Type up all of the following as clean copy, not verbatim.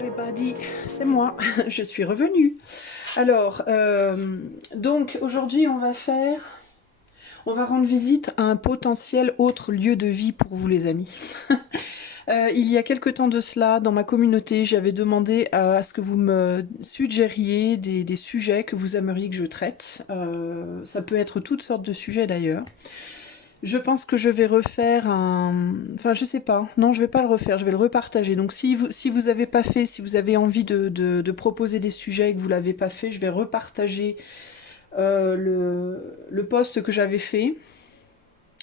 Everybody, c'est moi, je suis revenue. Alors, donc aujourd'hui on va rendre visite à un potentiel autre lieu de vie pour vous les amis. Il y a quelque temps de cela, dans ma communauté, j'avais demandé à ce que vous me suggériez des sujets que vous aimeriez que je traite. Ça peut être toutes sortes de sujets d'ailleurs. Je pense que je vais refaire un... Enfin, je sais pas. Non, je vais pas le refaire, je vais le repartager. Donc si vous avez pas fait, si vous avez envie de proposer des sujets et que vous l'avez pas fait, je vais repartager le post que j'avais fait,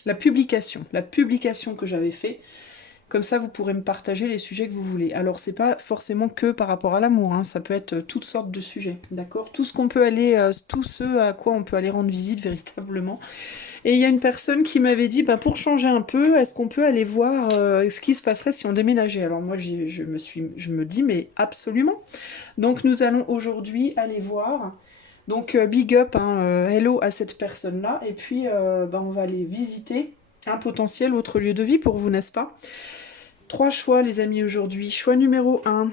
la publication que j'avais fait. Comme ça, vous pourrez me partager les sujets que vous voulez. Alors, c'est pas forcément que par rapport à l'amour, hein, ça peut être toutes sortes de sujets, d'accord? Tout ce qu'on peut aller, tout ce à quoi on peut aller rendre visite véritablement. Et il y a une personne qui m'avait dit, bah, pour changer un peu, est-ce qu'on peut aller voir ce qui se passerait si on déménageait? Alors moi, je me dis, mais absolument. Donc nous allons aujourd'hui aller voir. Donc big up, hein, hello à cette personne-là. Et puis, bah, on va aller visiter un potentiel autre lieu de vie pour vous, n'est-ce pas? 3 choix, les amis, aujourd'hui. Choix numéro 1,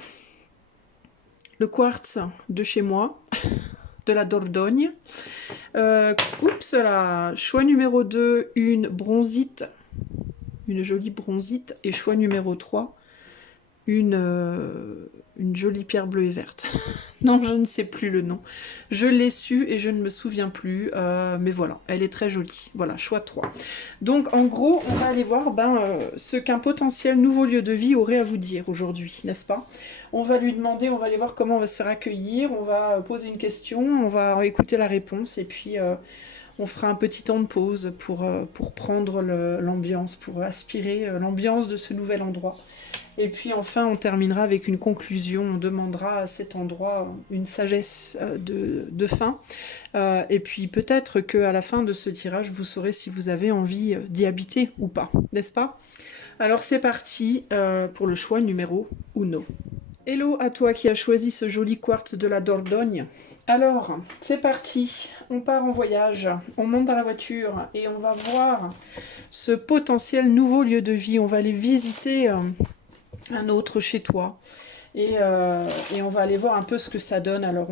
le quartz de chez moi, de la Dordogne. Oups là, choix numéro 2, une bronzite, une jolie bronzite. Et choix numéro 3, une jolie pierre bleue et verte. Non, je ne sais plus le nom. Je l'ai su et je ne me souviens plus. Mais voilà, elle est très jolie. Voilà, choix 3. Donc en gros, on va aller voir ce qu'un potentiel nouveau lieu de vie aurait à vous dire aujourd'hui, n'est-ce pas? On va lui demander, on va aller voir comment on va se faire accueillir, on va poser une question, on va écouter la réponse et puis on fera un petit temps de pause pour prendre l'ambiance, pour aspirer l'ambiance de ce nouvel endroit. Et puis enfin, on terminera avec une conclusion. On demandera à cet endroit une sagesse de fin. Et puis peut-être qu'à la fin de ce tirage, vous saurez si vous avez envie d'y habiter ou pas, n'est-ce pas? Alors c'est parti pour le choix numéro 1. Hello à toi qui as choisi ce joli quartz de la Dordogne. Alors, c'est parti. On part en voyage, on monte dans la voiture et on va voir ce potentiel nouveau lieu de vie. On va aller visiter un autre chez toi. Et on va aller voir un peu ce que ça donne. Alors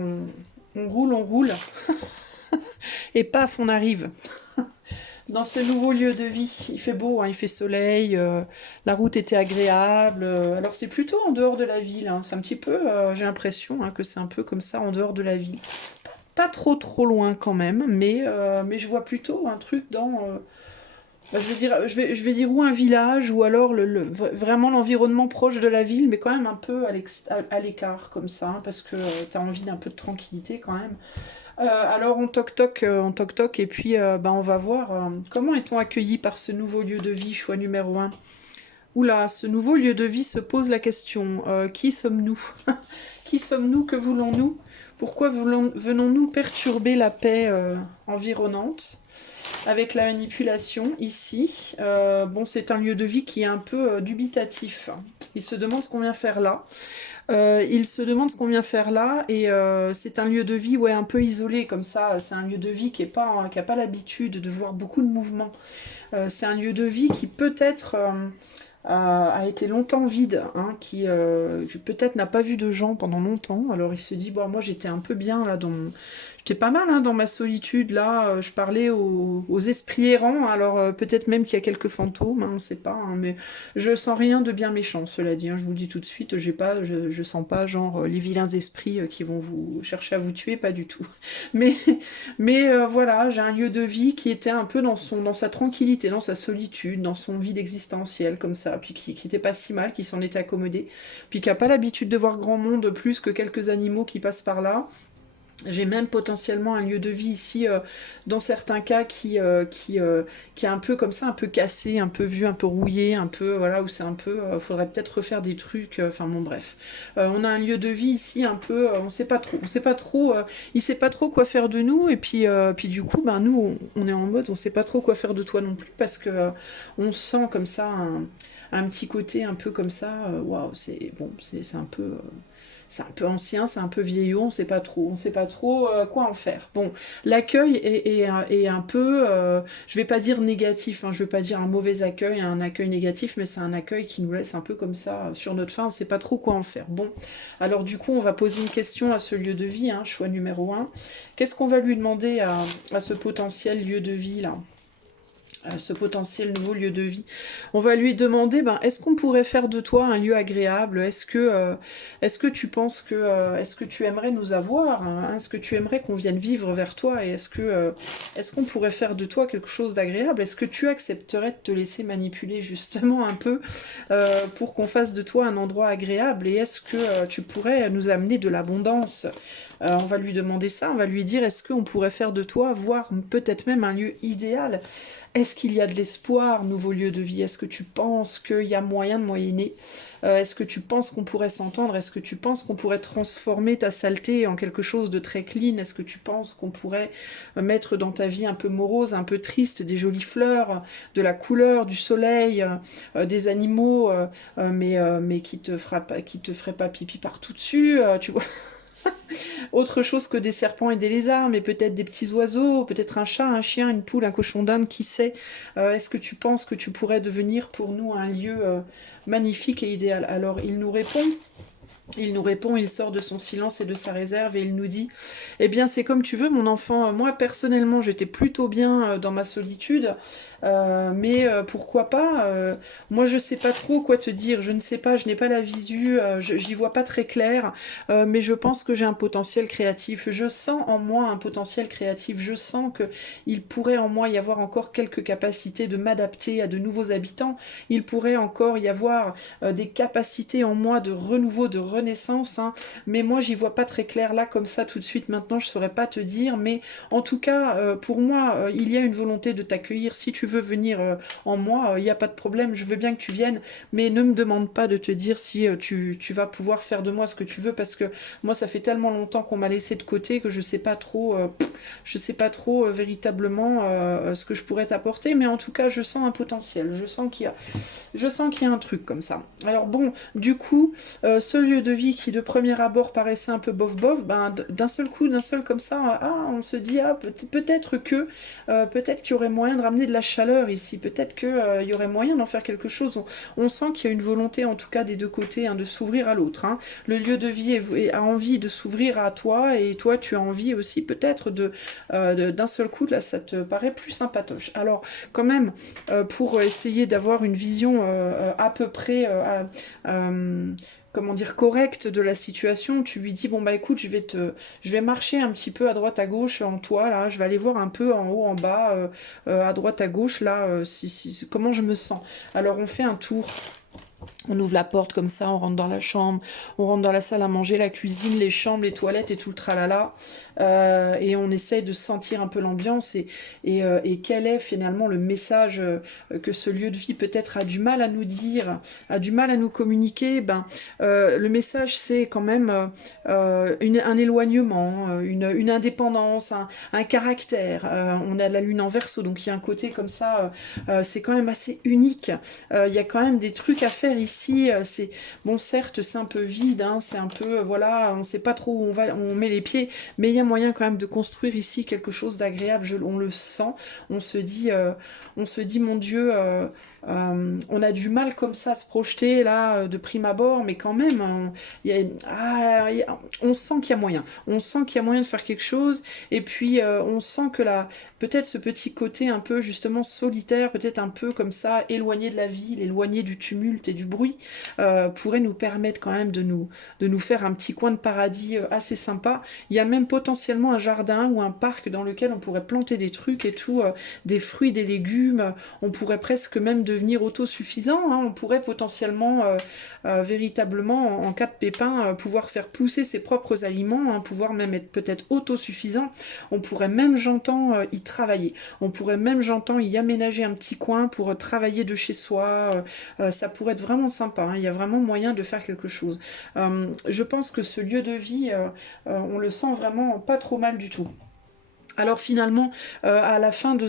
on roule, et paf, on arrive dans ce nouveau lieu de vie. Il fait beau, hein, il fait soleil, la route était agréable. Alors c'est plutôt en dehors de la ville, hein. C'est un petit peu, j'ai l'impression que c'est un peu comme ça en dehors de la ville. Pas trop loin quand même, mais je vois plutôt un truc dans... je vais dire ou un village, ou alors vraiment l'environnement proche de la ville, mais quand même un peu à l'écart comme ça, hein, parce que tu as envie d'un peu de tranquillité quand même. Alors on toc-toc, et puis on va voir comment est-on accueilli par ce nouveau lieu de vie, choix numéro 1. Oula, ce nouveau lieu de vie se pose la question, qui sommes-nous? Qui sommes-nous? Que voulons-nous? Pourquoi venons-nous perturber la paix environnante? Avec la manipulation ici, bon, c'est un lieu de vie qui est un peu dubitatif. Il se demande ce qu'on vient faire là. Il se demande ce qu'on vient faire là, et c'est un lieu de vie un peu isolé comme ça. C'est un lieu de vie qui a pas l'habitude de voir beaucoup de mouvements. C'est un lieu de vie qui peut-être a été longtemps vide, hein, qui peut-être n'a pas vu de gens pendant longtemps. Alors il se dit, bon, moi j'étais un peu bien là J'étais pas mal, hein, dans ma solitude, là, je parlais aux esprits errants, alors peut-être même qu'il y a quelques fantômes, hein, on sait pas, hein, mais je sens rien de bien méchant, cela dit, hein, je vous le dis tout de suite, je sens pas, genre, les vilains esprits qui vont vous chercher à vous tuer, pas du tout. Mais, voilà, j'ai un lieu de vie qui était un peu dans sa tranquillité, dans sa solitude, dans son vide existentiel, comme ça, puis qui était pas si mal, qui s'en était accommodé, puis qui a pas l'habitude de voir grand monde plus que quelques animaux qui passent par là. J'ai même potentiellement un lieu de vie ici, dans certains cas, qui est un peu comme ça, un peu cassé, un peu vieux, un peu rouillé, un peu, voilà, où c'est un peu, faudrait peut-être refaire des trucs, enfin bon bref. On a un lieu de vie ici un peu, on sait pas trop, il sait pas trop quoi faire de nous, et puis du coup, nous, on est en mode, on sait pas trop quoi faire de toi non plus, parce que on sent comme ça un petit côté un peu comme ça, waouh, c'est bon, c'est un peu... c'est un peu ancien, c'est un peu vieillot, on sait pas trop quoi en faire. Bon, l'accueil est un peu, je vais pas dire négatif, hein, je vais pas dire un mauvais accueil, un accueil négatif, mais c'est un accueil qui nous laisse un peu comme ça sur notre faim, on sait pas trop quoi en faire. Bon, alors du coup, on va poser une question à ce lieu de vie, hein, choix numéro un. Qu'est-ce qu'on va lui demander à ce potentiel lieu de vie là? Ce potentiel nouveau lieu de vie. On va lui demander, ben, est-ce qu'on pourrait faire de toi un lieu agréable? Est-ce que tu penses que, est-ce que tu aimerais nous avoir, hein? Est-ce que tu aimerais qu'on vienne vivre vers toi? Et est-ce qu'on pourrait faire de toi quelque chose d'agréable? Est-ce que tu accepterais de te laisser manipuler justement un peu pour qu'on fasse de toi un endroit agréable? Et est-ce que tu pourrais nous amener de l'abondance? On va lui demander ça, on va lui dire, est-ce qu'on pourrait faire de toi, voire peut-être même un lieu idéal? Est-ce qu'il y a de l'espoir, nouveau lieu de vie? Est-ce que tu penses qu'il y a moyen de moyenner? Est-ce que tu penses qu'on pourrait s'entendre? Est-ce que tu penses qu'on pourrait transformer ta saleté en quelque chose de très clean? Est-ce que tu penses qu'on pourrait mettre dans ta vie un peu morose, un peu triste, des jolies fleurs, de la couleur, du soleil, des animaux, mais qui te feraient pas pipi partout dessus, tu vois? Autre chose que des serpents et des lézards, mais peut-être des petits oiseaux, peut-être un chat, un chien, une poule, un cochon d'Inde, qui sait. Est-ce que tu penses que tu pourrais devenir pour nous un lieu magnifique et idéal? Alors il nous répond, il sort de son silence et de sa réserve et il nous dit, eh bien c'est comme tu veux mon enfant, moi personnellement j'étais plutôt bien dans ma solitude, mais pourquoi pas, moi je sais pas trop quoi te dire, je ne sais pas, je n'ai pas la visu, j'y vois pas très clair, mais je pense que j'ai un potentiel créatif, je sens en moi un potentiel créatif, je sens que il pourrait en moi y avoir encore quelques capacités de m'adapter à de nouveaux habitants, il pourrait encore y avoir des capacités en moi de renouveau, de renaissance, hein. Mais moi j'y vois pas très clair là comme ça tout de suite maintenant, je saurais pas te dire, mais en tout cas pour moi il y a une volonté de t'accueillir. Si tu veux venir en moi, il n'y a pas de problème, je veux bien que tu viennes, mais ne me demande pas de te dire si tu vas pouvoir faire de moi ce que tu veux, parce que moi ça fait tellement longtemps qu'on m'a laissé de côté que je sais pas trop véritablement ce que je pourrais t'apporter, mais en tout cas je sens un potentiel, je sens qu'il y a un truc comme ça. Alors bon, du coup, ce lieu de vie qui de premier abord paraissait un peu bof-bof, ben, d'un seul coup, d'un seul comme ça, on se dit, peut-être peut-être qu'il y aurait moyen de ramener de la chaleur ici, peut-être qu'il y aurait moyen d'en faire quelque chose. On sent qu'il y a une volonté, en tout cas des deux côtés, hein, de s'ouvrir à l'autre, hein. Le lieu de vie a envie de s'ouvrir à toi, et toi, tu as envie aussi peut-être d'un seul coup, là, ça te paraît plus sympatoche. Alors, quand même, pour essayer d'avoir une vision à peu près comment dire, correcte de la situation, tu lui dis bon bah écoute, je vais marcher un petit peu à droite à gauche en toi là, je vais aller voir un peu en haut, en bas, à droite à gauche là, comment je me sens. Alors on fait un tour. On ouvre la porte comme ça, on rentre dans la chambre, on rentre dans la salle à manger, la cuisine, les chambres, les toilettes et tout le tralala. Et on essaye de sentir un peu l'ambiance et quel est finalement le message que ce lieu de vie peut-être a du mal à nous dire, a du mal à nous communiquer. Ben, le message c'est quand même un éloignement, une indépendance, un caractère. On a la lune en verso, donc il y a un côté comme ça, c'est quand même assez unique. Il y a quand même des trucs à faire ici. C'est bon, certes, c'est un peu vide, hein, c'est un peu voilà, on sait pas trop où on met les pieds, mais il y a moyen quand même de construire ici quelque chose d'agréable. On le sent. On se dit, on se dit, mon Dieu. On a du mal comme ça à se projeter là de prime abord, mais quand même, on sent qu'il y a moyen. On sent qu'il y a moyen de faire quelque chose, et puis on sent que peut-être ce petit côté un peu justement solitaire, peut-être un peu comme ça, éloigné de la ville, éloigné du tumulte et du bruit, pourrait nous permettre quand même de nous faire un petit coin de paradis assez sympa. Il y a même potentiellement un jardin ou un parc dans lequel on pourrait planter des trucs et tout, des fruits, des légumes. On pourrait presque même devenir autosuffisant, hein. On pourrait potentiellement, véritablement, en cas de pépin, pouvoir faire pousser ses propres aliments, hein, pouvoir même être peut-être autosuffisant. On pourrait même, j'entends, y travailler. On pourrait même, j'entends, y aménager un petit coin pour travailler de chez soi. Ça pourrait être vraiment sympa, hein. Il y a vraiment moyen de faire quelque chose. Je pense que ce lieu de vie, on le sent vraiment pas trop mal du tout. Alors finalement, à la fin de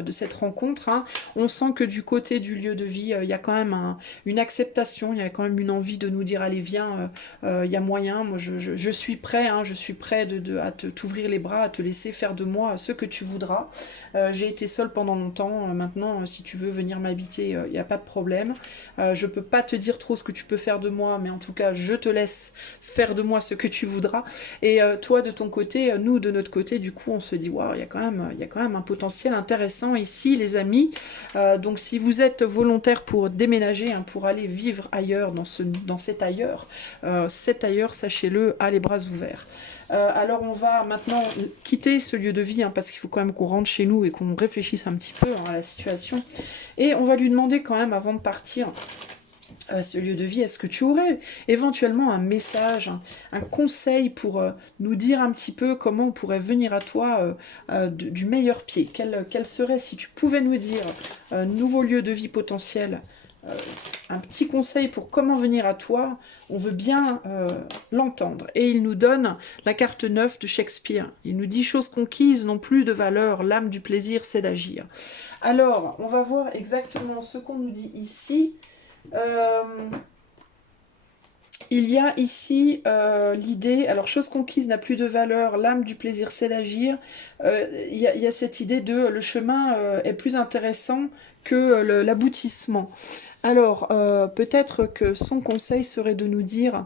de cette rencontre, hein, on sent que du côté du lieu de vie, il y a quand même une acceptation, il y a quand même une envie de nous dire, allez viens, il y a moyen, moi je suis prêt, hein, je suis prêt à t'ouvrir les bras, à te laisser faire de moi ce que tu voudras. J'ai été seule pendant longtemps, maintenant si tu veux venir m'habiter, il n'y a pas de problème. Je peux pas te dire trop ce que tu peux faire de moi, mais en tout cas je te laisse faire de moi ce que tu voudras. Et toi, de ton côté, nous, de notre côté, du coup, on se dit, waouh, il y a quand même un potentiel intéressant ici, les amis. Donc, si vous êtes volontaire pour déménager, hein, pour aller vivre ailleurs, dans cet ailleurs, sachez-le, à les bras ouverts. Alors, on va maintenant quitter ce lieu de vie, hein, parce qu'il faut quand même qu'on rentre chez nous et qu'on réfléchisse un petit peu, hein, à la situation. Et on va lui demander quand même, avant de partir, ce lieu de vie, est-ce que tu aurais éventuellement un message, un conseil pour nous dire un petit peu comment on pourrait venir à toi du meilleur pied? Quel serait, si tu pouvais nous dire, nouveau lieu de vie potentiel, euh, un petit conseil pour comment venir à toi, on veut bien l'entendre. Et il nous donne la carte 9 de Shakespeare. Il nous dit: choses conquises n'ont plus de valeur, l'âme du plaisir c'est d'agir. Alors, on va voir exactement ce qu'on nous dit ici. Euh, il y a ici l'idée, alors chose conquise n'a plus de valeur, l'âme du plaisir c'est d'agir. Il y a cette idée de le chemin est plus intéressant que l'aboutissement. Alors peut-être que son conseil serait de nous dire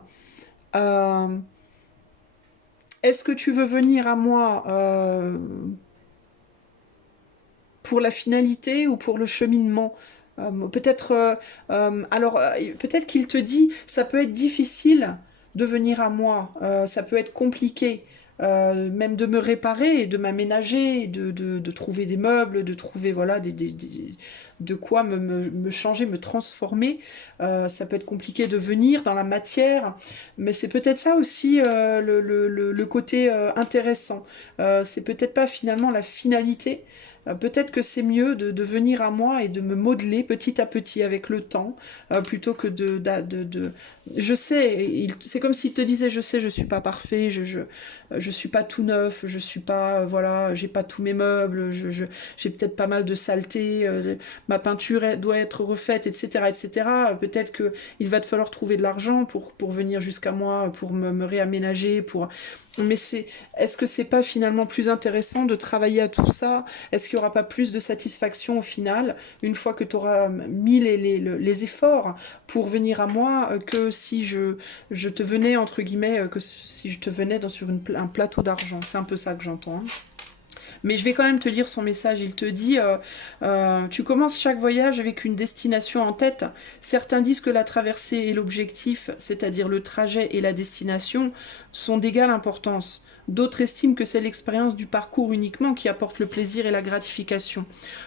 euh, est-ce que tu veux venir à moi pour la finalité ou pour le cheminement? Peut-être, peut-être qu'il te dit, ça peut être difficile de venir à moi, ça peut être compliqué, même de me réparer, de m'aménager, de trouver des meubles, de trouver voilà de quoi me changer, me transformer. Ça peut être compliqué de venir dans la matière, mais c'est peut-être ça aussi le côté intéressant. C'est peut-être pas finalement la finalité. Peut-être que c'est mieux de venir à moi et de me modeler petit à petit avec le temps, plutôt que Je sais, c'est comme s'il te disait, je sais, je suis pas parfait, je suis pas tout neuf, je suis pas, voilà, j'ai pas tous mes meubles, j'ai peut-être pas mal de saleté, ma peinture doit être refaite, etc., etc. Peut-être que il va te falloir trouver de l'argent pour venir jusqu'à moi, pour me réaménager, pour... Mais est-ce que c'est pas finalement plus intéressant de travailler à tout ça? Est-ce qu'il n'y aura pas plus de satisfaction au final, une fois que tu auras mis les efforts pour venir à moi, que si je te venais, entre guillemets, que si je te venais sur un plateau d'argent? C'est un peu ça que j'entends, hein. Mais je vais quand même te lire son message. Il te dit tu commences chaque voyage avec une destination en tête. Certains disent que la traversée et l'objectif, c'est-à-dire le trajet et la destination, sont d'égale importance. D'autres estiment que c'est l'expérience du parcours uniquement qui apporte le plaisir et la gratification.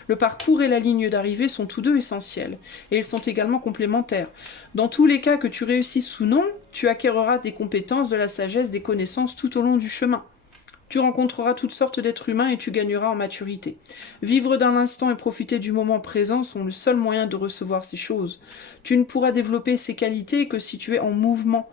Le parcours et la ligne d'arrivée sont tous deux essentiels, et ils sont également complémentaires. Dans tous les cas, que tu réussisses ou non, tu acquéreras des compétences, de la sagesse, des connaissances tout au long du chemin. Tu rencontreras toutes sortes d'êtres humains et tu gagneras en maturité. Vivre d'un instant et profiter du moment présent sont le seul moyen de recevoir ces choses. Tu ne pourras développer ces qualités que si tu es en mouvement.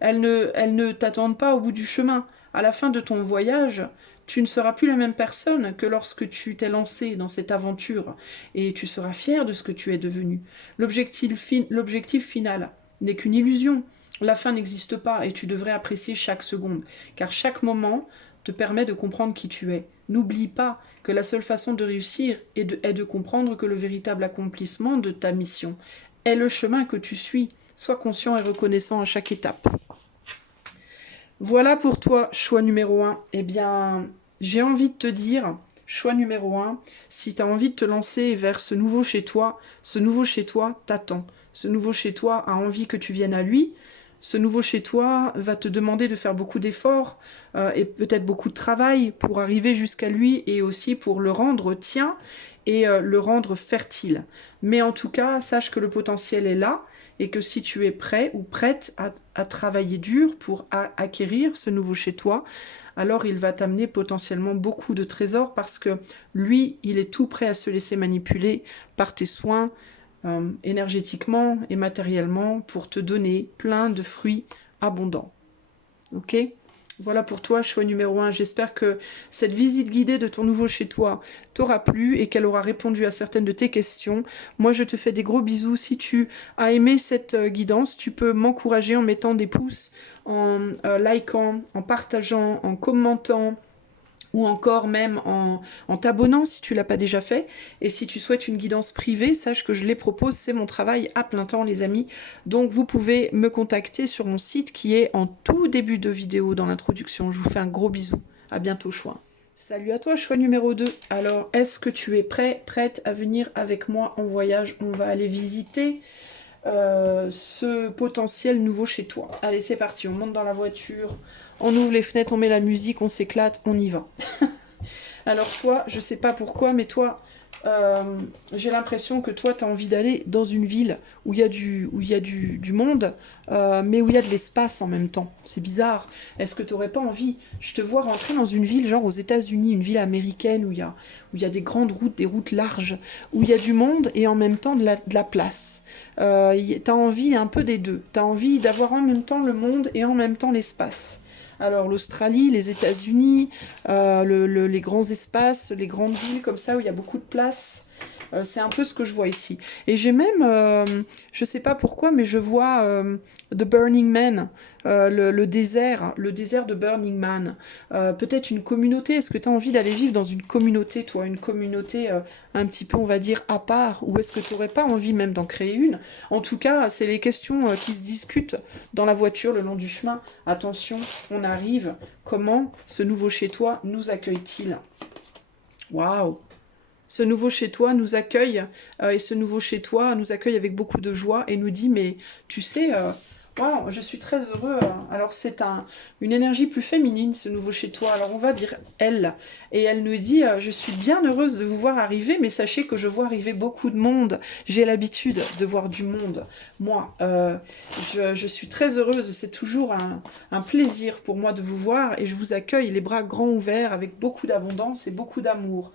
Elles ne t'attendent pas au bout du chemin. À la fin de ton voyage, tu ne seras plus la même personne que lorsque tu t'es lancé dans cette aventure, et tu seras fier de ce que tu es devenu. L'objectif final n'est qu'une illusion. La fin n'existe pas et tu devrais apprécier chaque seconde, car chaque moment te permet de comprendre qui tu es. N'oublie pas que la seule façon de réussir est de comprendre que le véritable accomplissement de ta mission est le chemin que tu suis. Sois conscient et reconnaissant à chaque étape. Voilà pour toi, choix numéro 1. Eh bien, j'ai envie de te dire, choix numéro 1, si tu as envie de te lancer vers ce nouveau chez toi t'attend. Ce nouveau chez toi a envie que tu viennes à lui. Ce nouveau chez toi va te demander de faire beaucoup d'efforts et peut-être beaucoup de travail pour arriver jusqu'à lui et aussi pour le rendre tien et le rendre fertile. Mais en tout cas, sache que le potentiel est là et que si tu es prêt ou prête à travailler dur pour acquérir ce nouveau chez toi, alors il va t'amener potentiellement beaucoup de trésors parce que lui, il est tout prêt à se laisser manipuler par tes soins, énergétiquement et matériellement pour te donner plein de fruits abondants. Ok? Voilà pour toi, choix numéro un. J'espère que cette visite guidée de ton nouveau chez toi t'aura plu et qu'elle aura répondu à certaines de tes questions. Moi, je te fais des gros bisous. Si tu as aimé cette guidance, tu peux m'encourager en mettant des pouces, en likant, en partageant, en commentant, ou encore même en t'abonnant si tu l'as pas déjà fait. Et si tu souhaites une guidance privée, sache que je les propose, c'est mon travail à plein temps les amis. Donc vous pouvez me contacter sur mon site qui est en tout début de vidéo dans l'introduction. Je vous fais un gros bisou. À bientôt choix. Salut à toi choix numéro 2. Alors est-ce que tu es prêt, prête à venir avec moi en voyage? On va aller visiter ce potentiel nouveau chez toi. Allez, c'est parti, on monte dans la voiture, on ouvre les fenêtres, on met la musique, on s'éclate, on y va. Alors toi, je sais pas pourquoi, mais toi, j'ai l'impression que toi, tu as envie d'aller dans une ville où il y a du monde, mais où il y a de l'espace en même temps. C'est bizarre. Est-ce que tu n'aurais pas envie? Je te vois rentrer dans une ville, genre aux États-Unis, une ville américaine où il y a des grandes routes, des routes larges, où il y a du monde et en même temps de la place. Tu as envie un peu des deux. Tu as envie d'avoir en même temps le monde et en même temps l'espace. Alors l'Australie, les États-Unis, les grands espaces, les grandes villes comme ça où il y a beaucoup de place. C'est un peu ce que je vois ici. Et j'ai même, je sais pas pourquoi, mais je vois The Burning Man, le désert de Burning Man. Peut-être une communauté. Est-ce que tu as envie d'aller vivre dans une communauté, toi, une communauté un petit peu, on va dire, à part? Ou est-ce que tu n'aurais pas envie même d'en créer une? En tout cas, c'est les questions qui se discutent dans la voiture le long du chemin. Attention, on arrive. Comment ce nouveau chez toi nous accueille-t-il? Waouh! Ce nouveau chez toi nous accueille, et ce nouveau chez toi nous accueille avec beaucoup de joie et nous dit, mais tu sais, waouh, je suis très heureux. Alors c'est une énergie plus féminine, ce nouveau chez toi. Alors on va dire elle. Et elle nous dit, je suis bien heureuse de vous voir arriver, mais sachez que je vois arriver beaucoup de monde. J'ai l'habitude de voir du monde. Moi, je suis très heureuse. C'est toujours un plaisir pour moi de vous voir et je vous accueille les bras grands ouverts avec beaucoup d'abondance et beaucoup d'amour.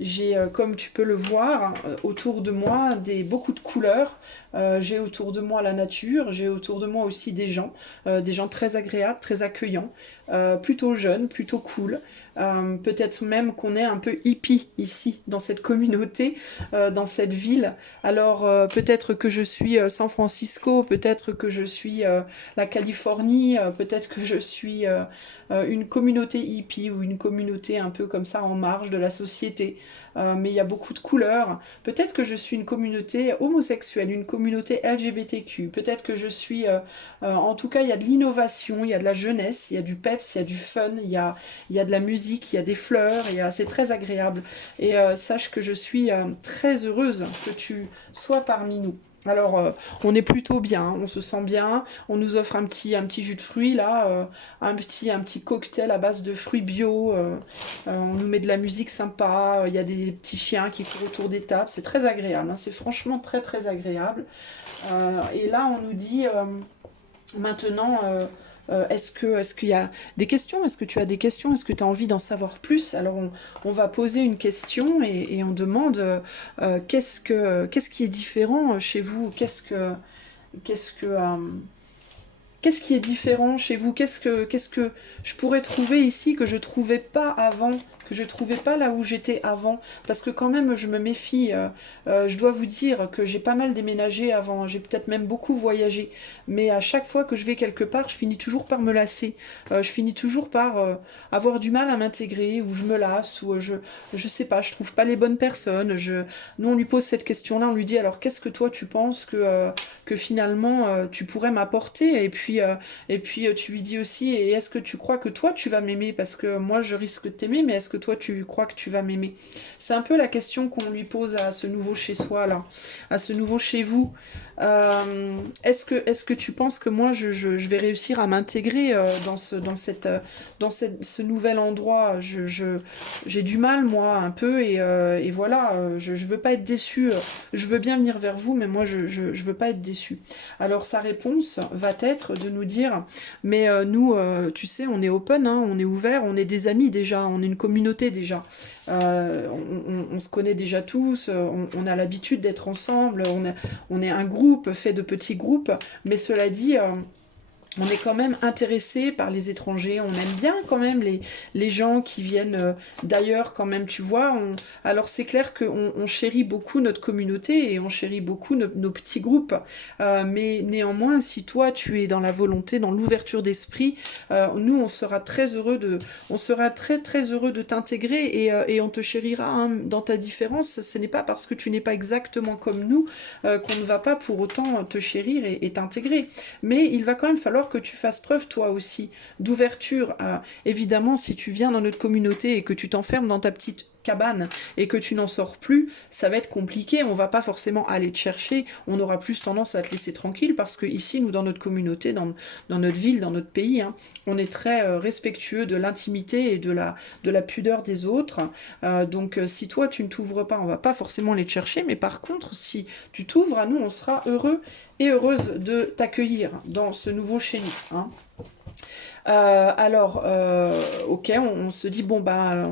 J'ai, comme tu peux le voir, autour de moi beaucoup de couleurs. J'ai autour de moi la nature, j'ai autour de moi aussi des gens très agréables, très accueillants, plutôt jeunes, plutôt cool. Peut-être même qu'on est un peu hippie ici, dans cette communauté, dans cette ville. Alors peut-être que je suis San Francisco, peut-être que je suis la Californie, peut-être que je suis une communauté hippie ou une communauté un peu comme ça en marge de la société. Mais il y a beaucoup de couleurs. Peut-être que je suis une communauté homosexuelle, une communauté LGBTQ. Peut-être que je suis... en tout cas, il y a de l'innovation, il y a de la jeunesse, il y a du peps, il y a du fun, il y a de la musique, il y a des fleurs, c'est très agréable. Et sache que je suis très heureuse que tu sois parmi nous. Alors, on est plutôt bien, hein, on se sent bien, on nous offre un petit jus de fruits, là, un petit cocktail à base de fruits bio, on nous met de la musique sympa, il y a des petits chiens qui courent autour des tables, c'est très agréable, hein, c'est franchement très très agréable. Et là, on nous dit maintenant... est-ce qu'il y a des questions? Est-ce que tu as des questions? Est-ce que tu as envie d'en savoir plus? Alors on va poser une question et on demande qu'est-ce qui est différent chez vous? Qu'est-ce que, qu'est-ce qui est différent chez vous? Qu'est-ce que je pourrais trouver ici que je trouvais pas avant, que je trouvais pas là où j'étais avant? Parce que quand même, je me méfie. Je dois vous dire que j'ai pas mal déménagé avant. J'ai peut-être même beaucoup voyagé. Mais à chaque fois que je vais quelque part, je finis toujours par me lasser. Je finis toujours par avoir du mal à m'intégrer, ou je me lasse, ou je sais pas, je trouve pas les bonnes personnes. Nous, on lui pose cette question-là, on lui dit, alors qu'est-ce que toi tu penses que finalement tu pourrais m'apporter? Et puis tu lui dis aussi, et est-ce que tu crois que toi tu vas m'aimer? Parce que moi je risque de t'aimer, mais est-ce que toi tu crois que tu vas m'aimer? C'est un peu la question qu'on lui pose à ce nouveau chez soi là, à ce nouveau chez vous. Est-ce que tu penses que moi je vais réussir à m'intégrer ce nouvel endroit? J'ai du mal moi un peu et voilà, je veux pas être déçue. Je veux bien venir vers vous, mais moi je veux pas être déçue. Alors sa réponse va être de nous dire, mais nous, tu sais, on est open, hein, on est ouvert, on est des amis déjà, on est une communauté déjà. On se connaît déjà tous, on a l'habitude d'être ensemble, on est un groupe fait de petits groupes, mais cela dit, on est quand même intéressé par les étrangers, on aime bien quand même les gens qui viennent d'ailleurs quand même, tu vois. Alors c'est clair qu'on chérit beaucoup notre communauté et on chérit beaucoup nos petits groupes. Mais néanmoins, si toi tu es dans la volonté, dans l'ouverture d'esprit, nous on sera très heureux on sera très très heureux de t'intégrer et on te chérira hein, dans ta différence. Ce n'est pas parce que tu n'es pas exactement comme nous qu'on ne va pas pour autant te chérir et t'intégrer. Mais il va quand même falloir que tu fasses preuve toi aussi d'ouverture. Évidemment, si tu viens dans notre communauté et que tu t'enfermes dans ta petite cabane et que tu n'en sors plus, ça va être compliqué, on va pas forcément aller te chercher, on aura plus tendance à te laisser tranquille parce que ici, nous, dans notre communauté, dans notre ville, dans notre pays, hein, on est très respectueux de l'intimité et de la pudeur des autres. Donc, si toi, tu ne t'ouvres pas, on va pas forcément les te chercher, mais par contre, si tu t'ouvres à nous, on sera heureux et heureuse de t'accueillir dans ce nouveau chez nous. Hein. Ok, on se dit bon bah,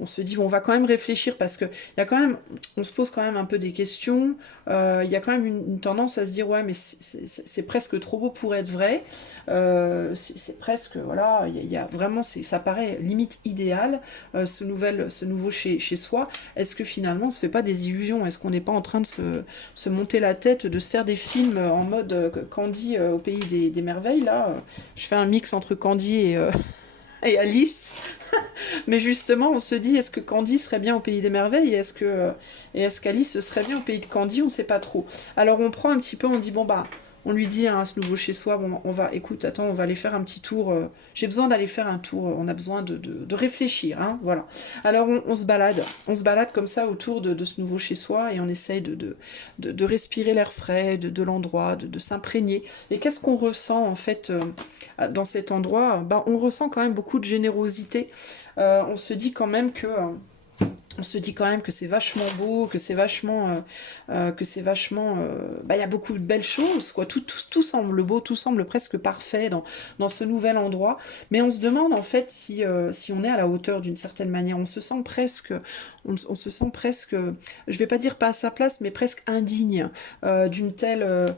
on se dit bon, on va quand même réfléchir parce que il y a quand même, on se pose quand même un peu des questions. Il y a quand même une tendance à se dire ouais mais c'est presque trop beau pour être vrai. C'est presque voilà, il y a vraiment ça paraît limite idéal ce nouveau chez soi. Est-ce que finalement on se fait pas des illusions? Est-ce qu'on n'est pas en train de se monter la tête, de se faire des films en mode Candy au pays des merveilles là? Je fais un mix entre Candy et Alice. Mais justement, on se dit, est-ce que Candy serait bien au pays des merveilles et est-ce qu'Alice serait bien au pays de Candy? On ne sait pas trop. Alors on prend un petit peu, on dit, bon bah, on lui dit à ce nouveau chez soi, bon, on va, écoute, attends, on va aller faire un petit tour. J'ai besoin d'aller faire un tour, on a besoin de réfléchir, hein, voilà. Alors on se balade comme ça autour de ce nouveau chez soi et on essaye de respirer l'air frais de l'endroit, de s'imprégner. Et qu'est-ce qu'on ressent en fait dans cet endroit? Ben, on ressent quand même beaucoup de générosité. On se dit quand même que on se dit quand même que c'est vachement beau, que c'est vachement, bah, il y a beaucoup de belles choses, quoi. Tout semble beau, tout semble presque parfait dans ce nouvel endroit. Mais on se demande en fait si on est à la hauteur d'une certaine manière. On se sent presque, je vais pas dire pas à sa place, mais presque indigne d'une telle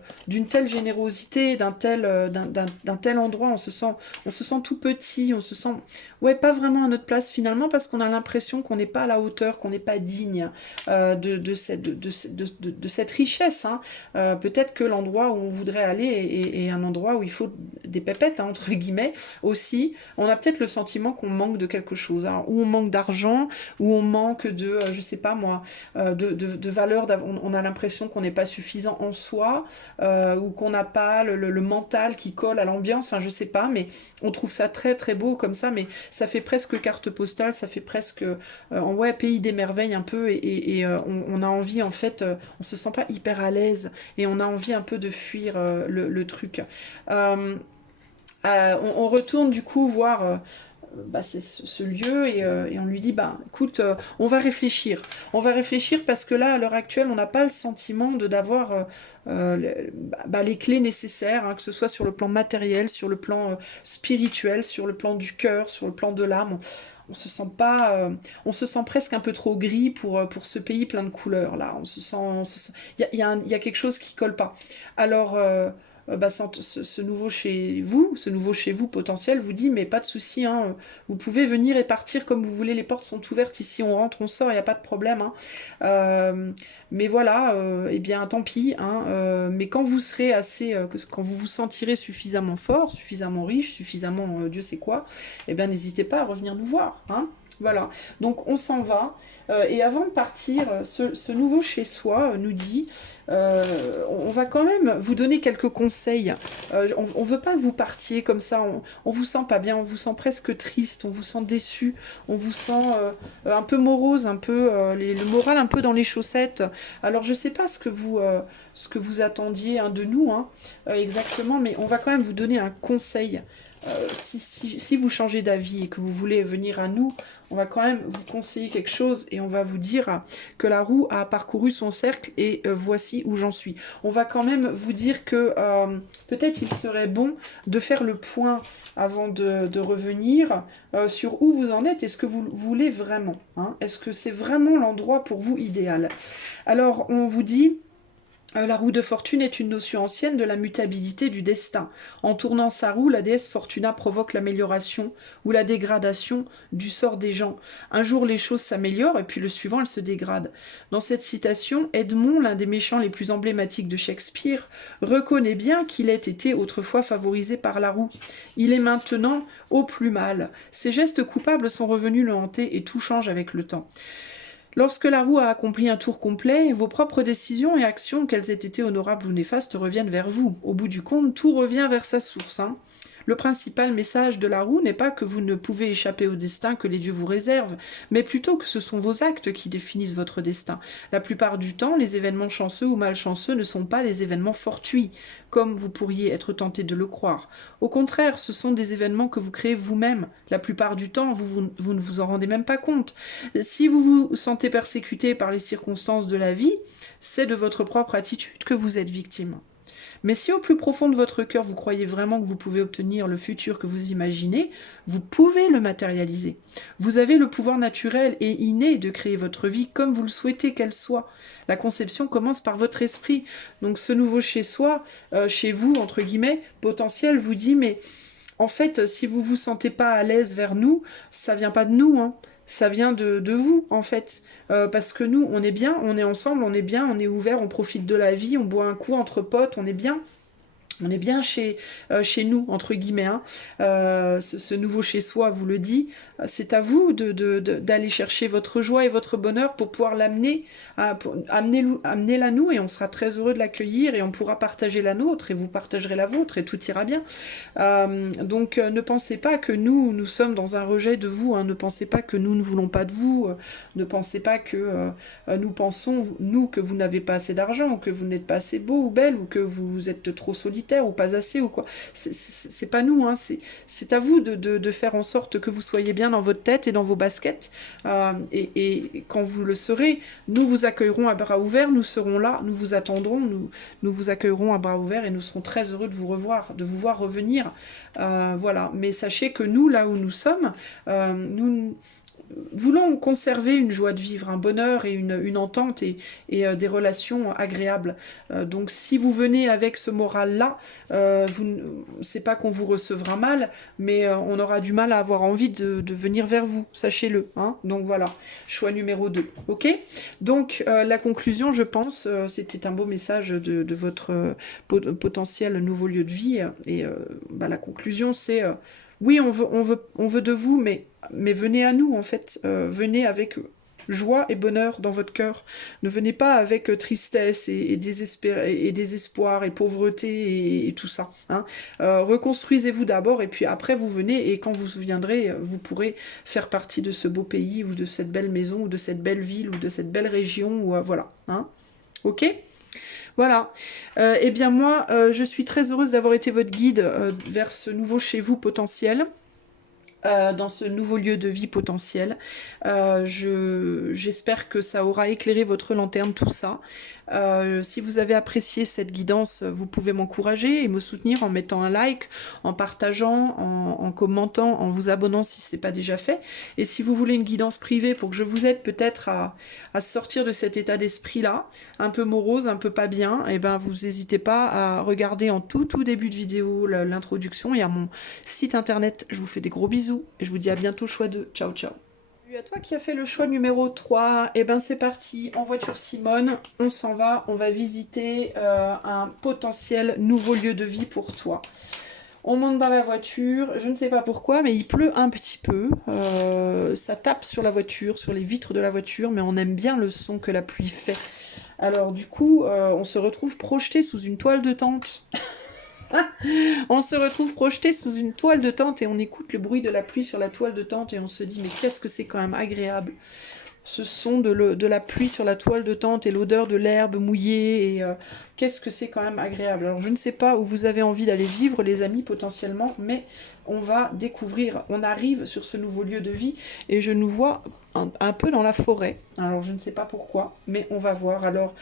générosité, d'un tel endroit. On se sent tout petit, on se sent, ouais, pas vraiment à notre place finalement parce qu'on a l'impression qu'on n'est pas à la hauteur, qu'on n'est pas digne de cette richesse. Hein. Peut-être que l'endroit où on voudrait aller est un endroit où il faut des pépettes, hein, entre guillemets, aussi. On a peut-être le sentiment qu'on manque de quelque chose, hein, où on manque d'argent, où on manque je sais pas moi, de valeur, on a l'impression qu'on n'est pas suffisant en soi, ou qu'on n'a pas le mental qui colle à l'ambiance, enfin je sais pas, mais on trouve ça très très beau comme ça, mais ça fait presque carte postale, ça fait presque en ouais, pays des merveilles un peu, on a envie en fait, on se sent pas hyper à l'aise, et on a envie un peu de fuir le truc. On retourne du coup voir bah, c'est ce lieu et on lui dit bah écoute on va réfléchir parce que là à l'heure actuelle on n'a pas le sentiment d'avoir les clés nécessaires, hein, que ce soit sur le plan matériel, sur le plan spirituel, sur le plan du cœur, sur le plan de l'âme. On se sent pas, on se sent presque un peu trop gris pour ce pays plein de couleurs là. Il y a quelque chose qui colle pas. Alors bah, ce ce nouveau chez vous potentiel vous dit mais pas de souci, hein, vous pouvez venir et partir comme vous voulez, les portes sont ouvertes ici, on rentre, on sort, il n'y a pas de problème. Hein. Mais voilà, eh bien tant pis. Hein, mais quand vous serez quand vous vous sentirez suffisamment fort, suffisamment riche, suffisamment Dieu sait quoi, eh bien n'hésitez pas à revenir nous voir. Hein. Voilà, donc on s'en va. Et avant de partir, ce nouveau chez soi nous dit on va quand même vous donner quelques conseils. On ne veut pas que vous partiez comme ça, on vous sent pas bien, on vous sent presque triste, on vous sent déçu, on vous sent un peu morose, un peu le moral un peu dans les chaussettes. Alors je sais pas ce que vous attendiez hein, de nous hein, exactement, mais on va quand même vous donner un conseil. Si vous changez d'avis et que vous voulez venir à nous, on va quand même vous conseiller quelque chose et on va vous dire que la roue a parcouru son cercle et voici où j'en suis. On va quand même vous dire que peut-être il serait bon de faire le point avant de revenir sur où vous en êtes et ce que vous voulez vraiment. Hein. Est-ce que c'est vraiment l'endroit pour vous idéal? Alors on vous dit La roue de fortune est une notion ancienne de la mutabilité du destin. En tournant sa roue, la déesse Fortuna provoque l'amélioration ou la dégradation du sort des gens. Un jour, les choses s'améliorent et puis le suivant, elles se dégradent. Dans cette citation, Edmond, l'un des méchants les plus emblématiques de Shakespeare, reconnaît bien qu'il ait été autrefois favorisé par la roue. Il est maintenant au plus mal. Ses gestes coupables sont revenus le hanter et tout change avec le temps. Lorsque la roue a accompli un tour complet, vos propres décisions et actions, qu'elles aient été honorables ou néfastes, reviennent vers vous. Au bout du compte, tout revient vers sa source. Le principal message de la roue n'est pas que vous ne pouvez échapper au destin que les dieux vous réservent, mais plutôt que ce sont vos actes qui définissent votre destin. La plupart du temps, les événements chanceux ou malchanceux ne sont pas les événements fortuits, comme vous pourriez être tenté de le croire. Au contraire, ce sont des événements que vous créez vous-même. La plupart du temps, vous ne vous en rendez même pas compte. Si vous vous sentez persécuté par les circonstances de la vie, c'est de votre propre attitude que vous êtes victime. Mais si au plus profond de votre cœur, vous croyez vraiment que vous pouvez obtenir le futur que vous imaginez, vous pouvez le matérialiser. Vous avez le pouvoir naturel et inné de créer votre vie comme vous le souhaitez qu'elle soit. La conception commence par votre esprit. Donc ce nouveau chez soi, chez vous, entre guillemets, potentiel, vous dit, mais en fait, si vous vous sentez pas à l'aise vers nous, ça vient pas de nous, hein. Ça vient de vous, en fait. Parce que nous, on est bien, on est ensemble, on est bien, on est ouvert, on profite de la vie, on boit un coup entre potes, on est bien. On est bien chez nous, entre guillemets. Ce nouveau chez soi vous le dit. C'est à vous d'aller chercher votre joie et votre bonheur pour pouvoir l'amener, amenez-la nous et on sera très heureux de l'accueillir et on pourra partager la nôtre et vous partagerez la vôtre et tout ira bien. Donc ne pensez pas que nous sommes dans un rejet de vous. Ne pensez pas que nous ne voulons pas de vous. Ne pensez pas que nous pensons, nous, que vous n'avez pas assez d'argent, ou que vous n'êtes pas assez beau ou belle, ou que vous êtes trop solitaire ou pas assez ou quoi. C'est pas nous, c'est à vous de faire en sorte que vous soyez bien dans votre tête et dans vos baskets. Et quand vous le serez, nous vous accueillerons à bras ouverts, nous serons là, nous vous attendrons, nous vous accueillerons à bras ouverts et nous serons très heureux de vous revoir, de vous voir revenir. Voilà. Mais sachez que nous, là où nous sommes, nous voulons conserver une joie de vivre, un bonheur et une entente et des relations agréables. Donc si vous venez avec ce moral-là, c'est pas qu'on vous recevra mal, mais on aura du mal à avoir envie de venir vers vous, sachez-le. Donc voilà, choix numéro 2. Ok. Donc la conclusion, je pense, c'était un beau message de votre potentiel nouveau lieu de vie. Et la conclusion, c'est... oui, on veut de vous, mais venez à nous, en fait. Venez avec joie et bonheur dans votre cœur. Ne venez pas avec tristesse et désespoir et pauvreté et tout ça. Reconstruisez-vous d'abord et puis après vous venez et quand vous viendrez, vous pourrez faire partie de ce beau pays ou de cette belle maison ou de cette belle ville ou de cette belle région. Ou voilà. Ok ? Voilà. Eh bien moi, je suis très heureuse d'avoir été votre guide vers ce nouveau chez vous potentiel. Dans ce nouveau lieu de vie potentiel. J'espère que ça aura éclairé votre lanterne, tout ça. Si vous avez apprécié cette guidance, vous pouvez m'encourager et me soutenir en mettant un like, en partageant, en commentant, en vous abonnant si ce n'est pas déjà fait. Et si vous voulez une guidance privée pour que je vous aide peut-être à sortir de cet état d'esprit-là, un peu morose, un peu pas bien, et ben vous n'hésitez pas à regarder en tout début de vidéo l'introduction et à mon site internet. Je vous fais des gros bisous et je vous dis à bientôt, choix 2. Ciao, ciao. Salut à toi qui a fait le choix numéro 3. Et ben c'est parti, en voiture Simone, on s'en va, on va visiter un potentiel nouveau lieu de vie pour toi. On monte dans la voiture, je ne sais pas pourquoi, mais il pleut un petit peu. Ça tape sur la voiture, sur les vitres de la voiture, mais on aime bien le son que la pluie fait. Alors du coup, on se retrouve projeté sous une toile de tente. On se retrouve projeté sous une toile de tente et on écoute le bruit de la pluie sur la toile de tente et on se dit mais qu'est-ce que c'est quand même agréable. Ce son de la pluie sur la toile de tente et l'odeur de l'herbe mouillée et qu'est-ce que c'est quand même agréable. Alors je ne sais pas où vous avez envie d'aller vivre les amis potentiellement, mais on va découvrir, on arrive sur ce nouveau lieu de vie et je nous vois un peu dans la forêt. Alors je ne sais pas pourquoi, mais on va voir. Alors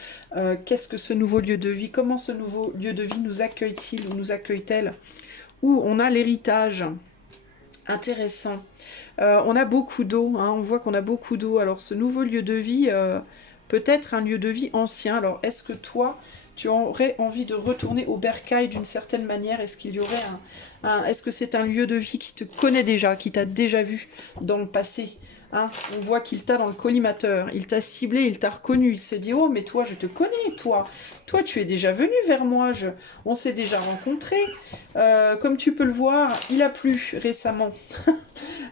qu'est-ce que ce nouveau lieu de vie, comment ce nouveau lieu de vie nous accueille-t-il ou nous accueille-t-elle? Où on a l'héritage. Intéressant. On a beaucoup d'eau, on voit qu'on a beaucoup d'eau. Alors ce nouveau lieu de vie, peut-être un lieu de vie ancien. Alors est-ce que toi, tu aurais envie de retourner au bercail d'une certaine manière? Est-ce qu'il y aurait est-ce que c'est un lieu de vie qui te connaît déjà, qui t'a déjà vu dans le passé? Hein, on voit qu'il t'a dans le collimateur, il t'a ciblé, il t'a reconnu, il s'est dit, oh mais toi je te connais, toi tu es déjà venu vers moi, on s'est déjà rencontrés. Comme tu peux le voir, il a plu récemment.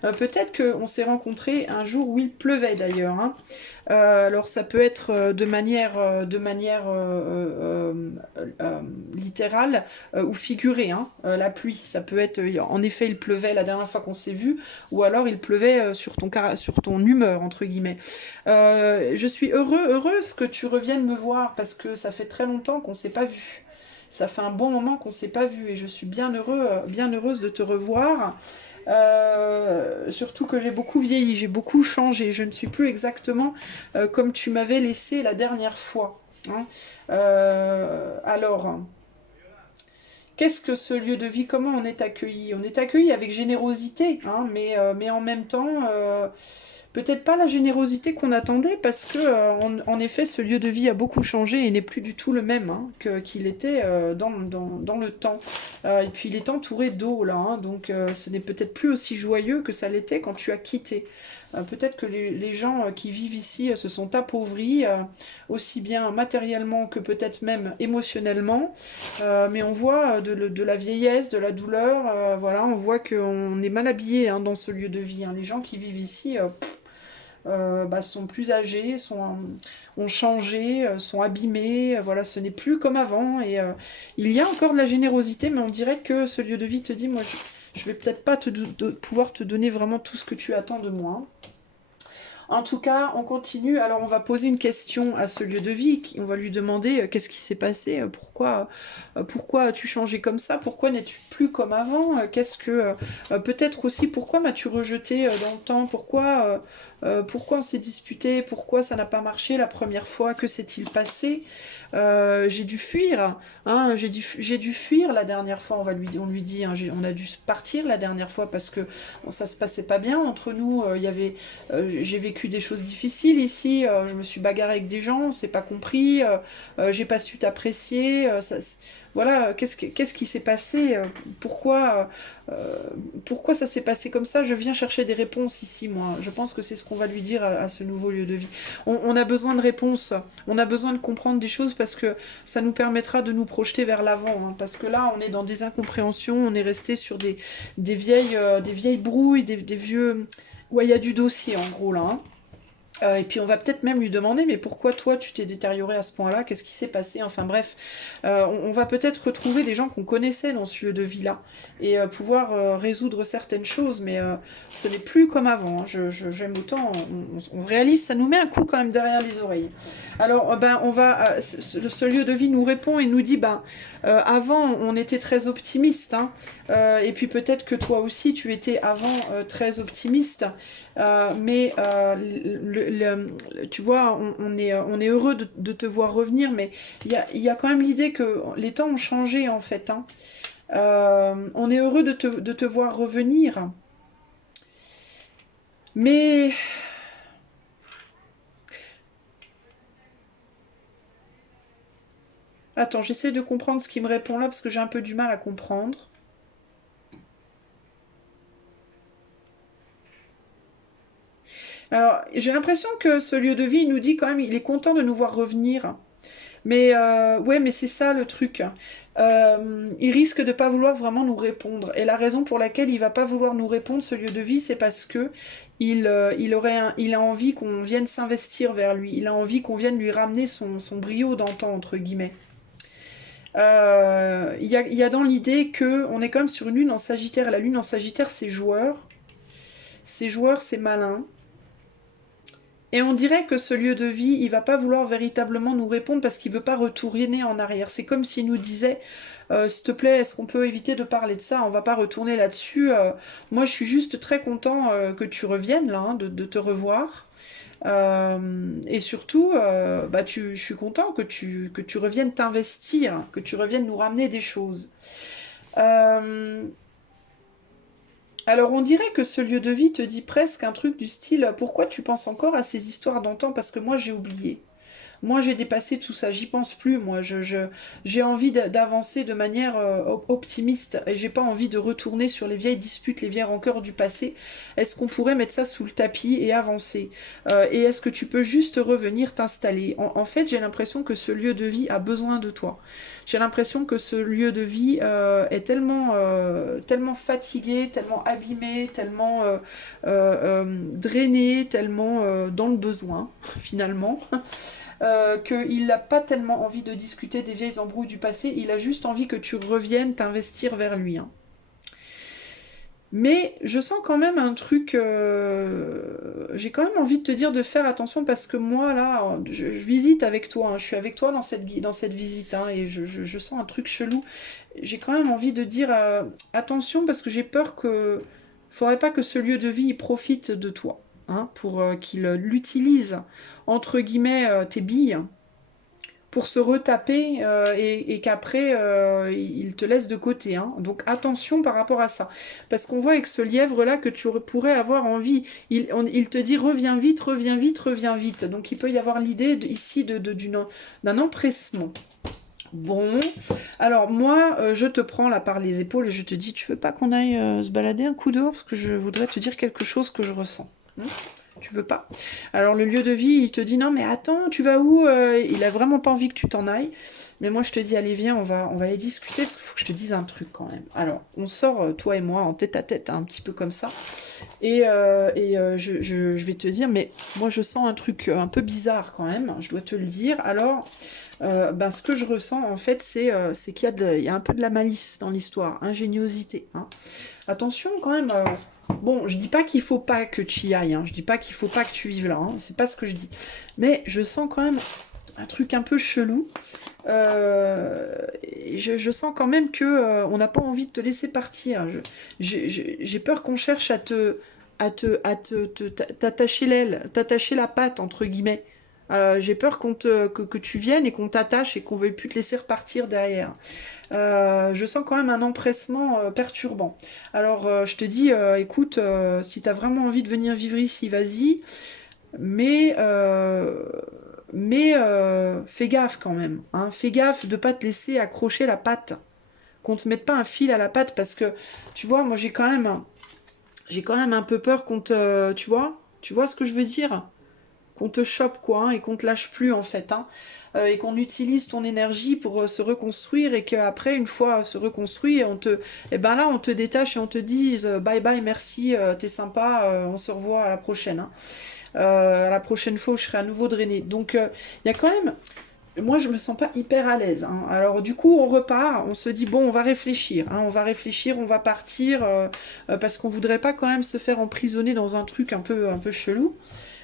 Peut-être qu'on s'est rencontrés un jour où il pleuvait d'ailleurs, hein. Alors ça peut être littérale ou figurée, hein, la pluie. Ça peut être, en effet, il pleuvait la dernière fois qu'on s'est vu, ou alors il pleuvait sur ton humeur, entre guillemets. Je suis heureuse que tu reviennes me voir, parce que ça fait très longtemps qu'on ne s'est pas vu. Ça fait un bon moment qu'on ne s'est pas vu, et je suis bien heureuse de te revoir. Surtout que j'ai beaucoup vieilli, j'ai beaucoup changé, je ne suis plus exactement comme tu m'avais laissé la dernière fois, hein. Alors, qu'est-ce que ce lieu de vie? Comment on est accueilli? On est accueilli avec générosité, hein, mais en même temps, peut-être pas la générosité qu'on attendait, parce que en effet, ce lieu de vie a beaucoup changé et n'est plus du tout le même, hein, qu'il était dans le temps. Et puis il est entouré d'eau là, hein, donc ce n'est peut-être plus aussi joyeux que ça l'était quand tu as quitté. Peut-être que les gens qui vivent ici se sont appauvris, aussi bien matériellement que peut-être même émotionnellement. Mais on voit de la vieillesse, de la douleur, voilà, on voit qu'on est mal habillé, hein, dans ce lieu de vie, hein. Les gens qui vivent ici sont plus âgés, ont changé, sont abîmés, voilà, ce n'est plus comme avant, et il y a encore de la générosité, mais on dirait que ce lieu de vie te dit, moi je vais peut-être pas pouvoir te donner vraiment tout ce que tu attends de moi. En tout cas, on continue. Alors, on va poser une question à ce lieu de vie. On va lui demander qu'est-ce qui s'est passé, pourquoi as-tu changé comme ça, pourquoi n'es-tu plus comme avant, qu'est-ce que peut-être aussi pourquoi m'as-tu rejeté dans le temps, pourquoi on s'est disputé, pourquoi ça n'a pas marché la première fois, que s'est-il passé? J'ai dû fuir, hein, j'ai dû fuir la dernière fois, on lui dit, hein, on a dû partir la dernière fois parce que bon, ça se passait pas bien entre nous, j'ai vécu des choses difficiles ici, je me suis bagarrée avec des gens, on s'est pas compris, j'ai pas su t'apprécier, voilà, qu'est-ce qui s'est passé, pourquoi, pourquoi ça s'est passé comme ça? Je viens chercher des réponses ici, moi. Je pense que c'est ce qu'on va lui dire à ce nouveau lieu de vie. On a besoin de réponses, on a besoin de comprendre des choses, parce que ça nous permettra de nous projeter vers l'avant, hein. Parce que là, on est dans des incompréhensions, on est resté sur des vieilles brouilles, des vieux... Ouais, il y a du dossier en gros là, hein. Et puis on va peut-être même lui demander, mais pourquoi toi tu t'es détérioré à ce point-là? Qu'est-ce qui s'est passé? Enfin bref, on va peut-être retrouver des gens qu'on connaissait dans ce lieu de vie-là, et pouvoir résoudre certaines choses, mais ce n'est plus comme avant, hein. J'aime autant, on réalise, ça nous met un coup quand même derrière les oreilles. Alors, ce lieu de vie nous répond et nous dit, avant on était très optimiste, hein, et puis peut-être que toi aussi tu étais avant très optimiste, mais tu vois, on est heureux de te voir revenir, mais il y a quand même l'idée que les temps ont changé en fait, hein. On est heureux de te voir revenir, mais... Attends, j'essaie de comprendre ce qu'il me répond là, parce que j'ai un peu du mal à comprendre. Alors, j'ai l'impression que ce lieu de vie, il nous dit quand même, il est content de nous voir revenir. Mais ouais, mais c'est ça le truc. Il risque de ne pas vouloir vraiment nous répondre. Et la raison pour laquelle il va pas vouloir nous répondre, ce lieu de vie, c'est parce que il a envie qu'on vienne s'investir vers lui. Il a envie qu'on vienne lui ramener son brio d'antan, entre guillemets. Il y a dans l'idée que on est quand même sur une lune en Sagittaire. La lune en Sagittaire, c'est joueur. C'est joueur, c'est malin. Et on dirait que ce lieu de vie, il va pas vouloir véritablement nous répondre, parce qu'il veut pas retourner en arrière. C'est comme s'il nous disait, s'il te plaît, est-ce qu'on peut éviter de parler de ça? On va pas retourner là-dessus. Moi, je suis juste très content que tu reviennes là, hein, de te revoir. Et surtout, je suis content que tu reviennes t'investir, que tu reviennes nous ramener des choses. Euh, Alors on dirait que ce lieu de vie te dit presque un truc du style, pourquoi tu penses encore à ces histoires d'antan? Parce que moi j'ai oublié. Moi, j'ai dépassé tout ça, j'y pense plus. Moi, j'ai envie d'avancer de manière optimiste et j'ai pas envie de retourner sur les vieilles disputes, les vieilles rancœurs du passé. Est-ce qu'on pourrait mettre ça sous le tapis et avancer? Et est-ce que tu peux juste revenir t'installer? En fait, j'ai l'impression que ce lieu de vie a besoin de toi. J'ai l'impression que ce lieu de vie est tellement fatigué, tellement abîmé, tellement drainé, tellement dans le besoin, finalement, qu'il n'a pas tellement envie de discuter des vieilles embrouilles du passé, il a juste envie que tu reviennes t'investir vers lui. Hein. Mais je sens quand même un truc. J'ai quand même envie de te dire de faire attention parce que moi, là, je visite avec toi. Hein, je suis avec toi dans cette visite hein, et je sens un truc chelou. J'ai quand même envie de dire attention parce que j'ai peur que. Faudrait pas que ce lieu de vie il profite de toi. Hein, pour qu'il l'utilise, entre guillemets, tes billes pour se retaper et qu'après il te laisse de côté. Hein. Donc attention par rapport à ça. Parce qu'on voit avec ce lièvre-là que tu pourrais avoir envie. Il te dit reviens vite, reviens vite, reviens vite. Donc il peut y avoir l'idée ici d'un empressement. Bon, alors moi, je te prends là par les épaules et je te dis, tu veux pas qu'on aille se balader un coup dehors parce que je voudrais te dire quelque chose que je ressens. Tu veux pas? Alors le lieu de vie, il te dit non mais attends, tu vas où? Il a vraiment pas envie que tu t'en ailles. Mais moi je te dis allez viens, on va aller discuter parce qu'il faut que je te dise un truc quand même. Alors on sort toi et moi en tête à tête, hein, un petit peu comme ça. Je vais te dire mais moi je sens un truc un peu bizarre quand même. Je dois te le dire. Alors ce que je ressens en fait c'est qu'il il y a un peu de la malice dans l'histoire, ingéniosité. Hein. Attention quand même. Bon, je dis pas qu'il faut pas que tu y ailles, hein. Je dis pas qu'il faut pas que tu vives là, hein. C'est pas ce que je dis. Mais je sens quand même un truc un peu chelou. Je sens quand même que on n'a pas envie de te laisser partir. J'ai peur qu'on cherche t'attacher l'aile, t'attacher la patte entre guillemets. J'ai peur que tu viennes et qu'on t'attache et qu'on veuille plus te laisser repartir derrière. Je sens quand même un empressement perturbant. Alors je te dis, écoute, si tu as vraiment envie de venir vivre ici, vas-y, mais, euh, mais fais gaffe quand même. Hein, fais gaffe de pas te laisser accrocher la patte, qu'on te mette pas un fil à la patte, parce que tu vois, moi j'ai quand même un peu peur qu'on te, tu vois ce que je veux dire? Qu'on te chope quoi, hein, et qu'on te lâche plus en fait. Hein. Et qu'on utilise ton énergie pour se reconstruire et qu'après, une fois se reconstruit, et ben là, on te détache et on te dise bye bye, merci, t'es sympa, on se revoit à la prochaine. Hein. À la prochaine fois où je serai à nouveau drainé. Donc, il y a quand même. Moi, je me sens pas hyper à l'aise. Hein. Alors, du coup, on repart, on se dit bon, on va réfléchir. Hein, on va réfléchir, on va partir parce qu'on voudrait pas quand même se faire emprisonner dans un truc un peu chelou.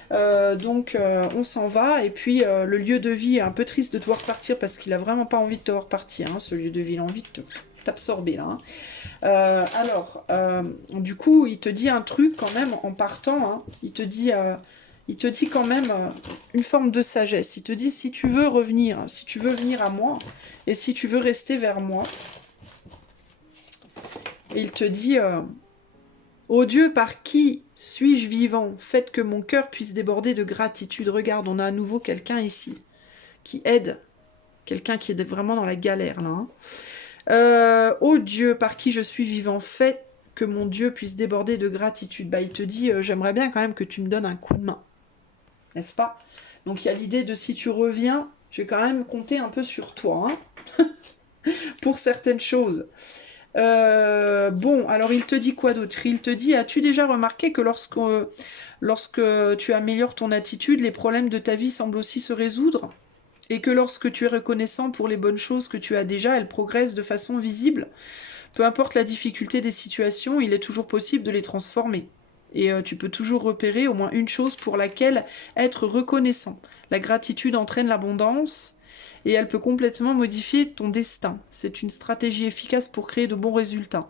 On s'en va et puis le lieu de vie est un peu triste de devoir partir parce qu'il a vraiment pas envie de te voir partir. Hein, ce lieu de vie, il a envie de t'absorber là. Hein. Du coup, il te dit un truc quand même en partant. Hein, il te dit quand même une forme de sagesse. Il te dit si tu veux revenir, si tu veux venir à moi et si tu veux rester vers moi. Et il te dit ô Dieu, par qui suis-je vivant? Faites que mon cœur puisse déborder de gratitude. Regarde, on a à nouveau quelqu'un ici qui aide. Quelqu'un qui est vraiment dans la galère, là. Hein. Ô Dieu, par qui je suis vivant, faites que mon Dieu puisse déborder de gratitude. Bah, il te dit, j'aimerais bien quand même que tu me donnes un coup de main. N'est-ce pas? Donc, il y a l'idée de si tu reviens, je vais quand même compter un peu sur toi. Hein, pour certaines choses. Bon, alors il te dit quoi d'autre? Il te dit, as-tu déjà remarqué que lorsque tu améliores ton attitude, les problèmes de ta vie semblent aussi se résoudre? Et que lorsque tu es reconnaissant pour les bonnes choses que tu as déjà, elles progressent de façon visible? Peu importe la difficulté des situations, il est toujours possible de les transformer. Et tu peux toujours repérer au moins une chose pour laquelle être reconnaissant. La gratitude entraîne l'abondance et elle peut complètement modifier ton destin. C'est une stratégie efficace pour créer de bons résultats.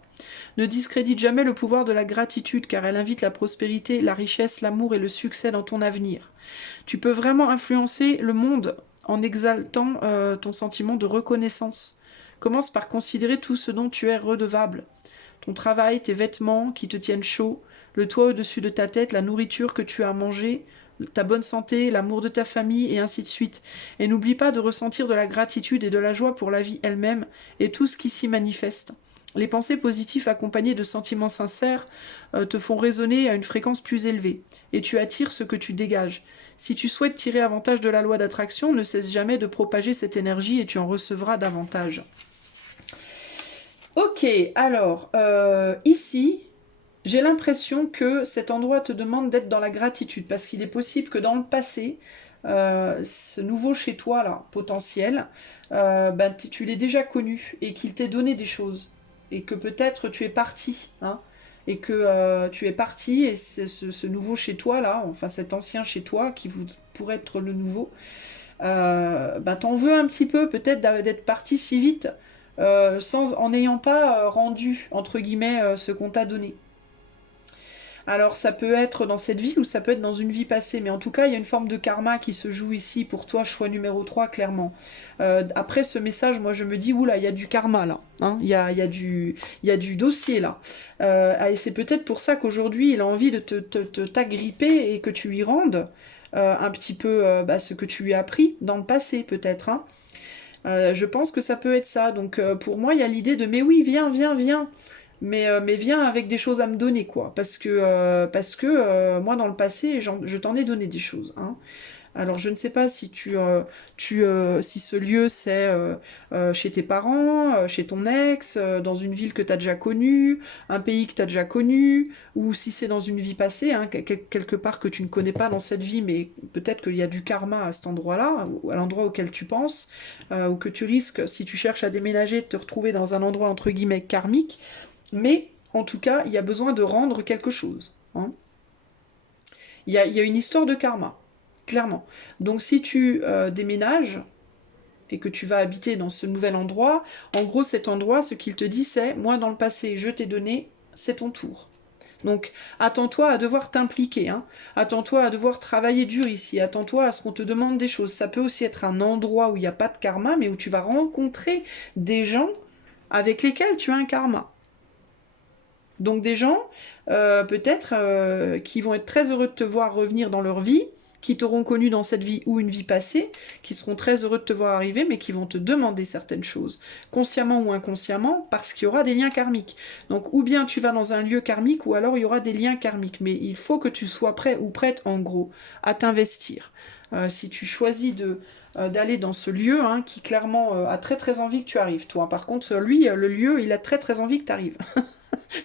Ne discrédite jamais le pouvoir de la gratitude car elle invite la prospérité, la richesse, l'amour et le succès dans ton avenir. Tu peux vraiment influencer le monde en exaltant ton sentiment de reconnaissance. Commence par considérer tout ce dont tu es redevable. Ton travail, tes vêtements qui te tiennent chaud, le toit au-dessus de ta tête, la nourriture que tu as mangée, ta bonne santé, l'amour de ta famille et ainsi de suite. Et n'oublie pas de ressentir de la gratitude et de la joie pour la vie elle-même et tout ce qui s'y manifeste. Les pensées positives accompagnées de sentiments sincères te font résonner à une fréquence plus élevée et tu attires ce que tu dégages. Si tu souhaites tirer avantage de la loi d'attraction, ne cesse jamais de propager cette énergie et tu en recevras davantage. Ok, alors, ici, j'ai l'impression que cet endroit te demande d'être dans la gratitude, parce qu'il est possible que dans le passé, ce nouveau chez toi, là, potentiel, ben, tu l'aies déjà connu, et qu'il t'ait donné des choses, et que peut-être tu es parti, hein, et que tu es parti, et ce nouveau chez toi, là, enfin cet ancien chez toi, qui pourrait être le nouveau, bah, t'en veux un petit peu peut-être d'être parti si vite en n'ayant pas rendu entre guillemets ce qu'on t'a donné. Alors ça peut être dans cette vie ou ça peut être dans une vie passée, mais en tout cas il y a une forme de karma qui se joue ici pour toi, choix numéro 3 clairement. Après ce message, moi je me dis, oula, il y a du karma là, hein, il y a du dossier là. Et c'est peut-être pour ça qu'aujourd'hui il a envie de t'agripper et que tu lui rendes un petit peu bah, ce que tu lui as appris dans le passé peut-être. Hein. Je pense que ça peut être ça. Donc pour moi, il y a l'idée de mais oui, viens, viens, viens. Mais viens avec des choses à me donner, quoi. Parce que moi, dans le passé, je t'en ai donné des choses. Hein. Alors, je ne sais pas si si ce lieu c'est chez tes parents, chez ton ex, dans une ville que tu as déjà connue, un pays que tu as déjà connu, ou si c'est dans une vie passée, hein, quelque part que tu ne connais pas dans cette vie, mais peut-être qu'il y a du karma à cet endroit-là, ou à l'endroit auquel tu penses, ou que tu risques, si tu cherches à déménager, de te retrouver dans un endroit entre guillemets karmique. Mais en tout cas, il y a besoin de rendre quelque chose. Hein. Il y a une histoire de karma, clairement. Donc si tu déménages et que tu vas habiter dans ce nouvel endroit, en gros cet endroit, ce qu'il te dit c'est, moi dans le passé je t'ai donné, c'est ton tour. Donc attends-toi à devoir t'impliquer, hein. Attends-toi à devoir travailler dur ici, attends-toi à ce qu'on te demande des choses. Ça peut aussi être un endroit où il n'y a pas de karma, mais où tu vas rencontrer des gens avec lesquels tu as un karma. Donc des gens, peut-être, qui vont être très heureux de te voir revenir dans leur vie, qui t'auront connu dans cette vie ou une vie passée, qui seront très heureux de te voir arriver, mais qui vont te demander certaines choses, consciemment ou inconsciemment, parce qu'il y aura des liens karmiques. Donc ou bien tu vas dans un lieu karmique, ou alors il y aura des liens karmiques. Mais il faut que tu sois prêt ou prête, en gros, à t'investir. Si tu choisis d'aller dans ce lieu, hein, qui clairement a très très envie que tu arrives, toi. Par contre, lui, le lieu, il a très très envie que tu arrives.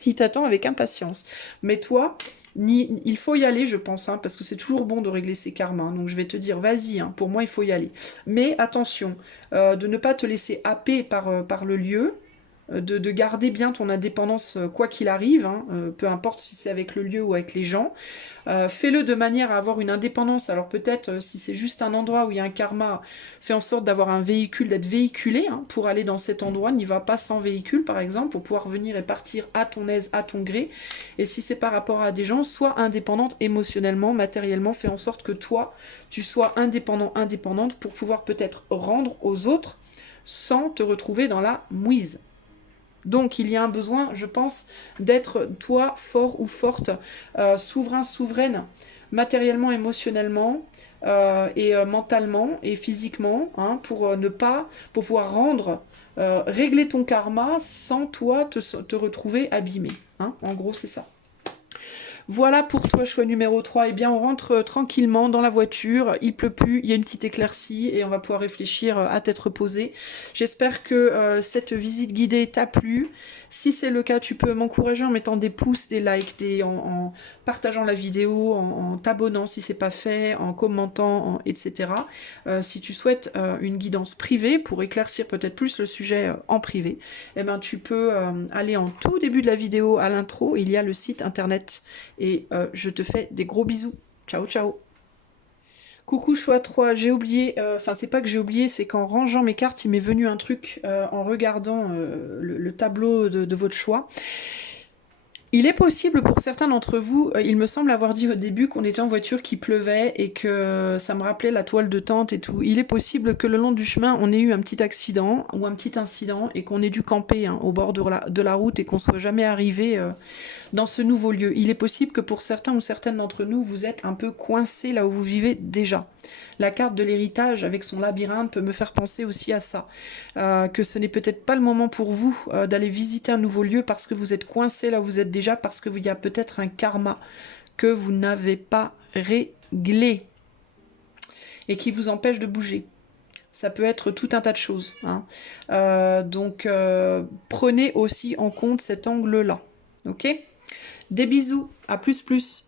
Il t'attend avec impatience. Mais toi, il faut y aller, je pense, hein, parce que c'est toujours bon de régler ses karmas. Hein. Donc je vais te dire, vas-y, hein, pour moi, il faut y aller. Mais attention, de ne pas te laisser happer par le lieu, de garder bien ton indépendance quoi qu'il arrive, hein, peu importe si c'est avec le lieu ou avec les gens. Fais-le de manière à avoir une indépendance. Alors peut-être si c'est juste un endroit où il y a un karma, fais en sorte d'avoir un véhicule, d'être véhiculé hein, pour aller dans cet endroit. N'y va pas sans véhicule par exemple pour pouvoir venir et partir à ton aise, à ton gré. Et si c'est par rapport à des gens, sois indépendante émotionnellement, matériellement. Fais en sorte que toi, tu sois indépendant, indépendante pour pouvoir peut-être rendre aux autres sans te retrouver dans la mouise. Donc il y a un besoin, je pense, d'être toi fort ou forte, souverain, souveraine, matériellement, émotionnellement, et mentalement et physiquement, hein, pour pouvoir régler ton karma sans toi te retrouver abîmé. Hein. En gros, c'est ça. Voilà pour toi, choix numéro 3. Eh bien, on rentre tranquillement dans la voiture. Il pleut plus, il y a une petite éclaircie et on va pouvoir réfléchir à tête reposée. J'espère que cette visite guidée t'a plu. Si c'est le cas, tu peux m'encourager en mettant des pouces, des likes, en partageant la vidéo, en t'abonnant si c'est pas fait, en commentant, etc. Si tu souhaites une guidance privée pour éclaircir peut-être plus le sujet en privé, eh ben, tu peux aller en tout début de la vidéo à l'intro. Il y a le site internet. Et je te fais des gros bisous. Ciao, ciao. Coucou choix 3, j'ai oublié, enfin c'est pas que j'ai oublié, c'est qu'en rangeant mes cartes, il m'est venu un truc en regardant le tableau de votre choix. Il est possible pour certains d'entre vous, il me semble avoir dit au début qu'on était en voiture, qu'il pleuvait et que ça me rappelait la toile de tente et tout. Il est possible que le long du chemin, on ait eu un petit accident ou un petit incident et qu'on ait dû camper hein, au bord de la route et qu'on soit jamais arrivé dans ce nouveau lieu. Il est possible que pour certains ou certaines d'entre nous, vous êtes un peu coincés là où vous vivez déjà. La carte de l'héritage avec son labyrinthe peut me faire penser aussi à ça. Que ce n'est peut-être pas le moment pour vous d'aller visiter un nouveau lieu parce que vous êtes coincé là où vous êtes déjà, parce qu'il y a peut-être un karma que vous n'avez pas réglé et qui vous empêche de bouger. Ça peut être tout un tas de choses. Hein. Donc, prenez aussi en compte cet angle-là. Ok ? Des bisous, à plus plus.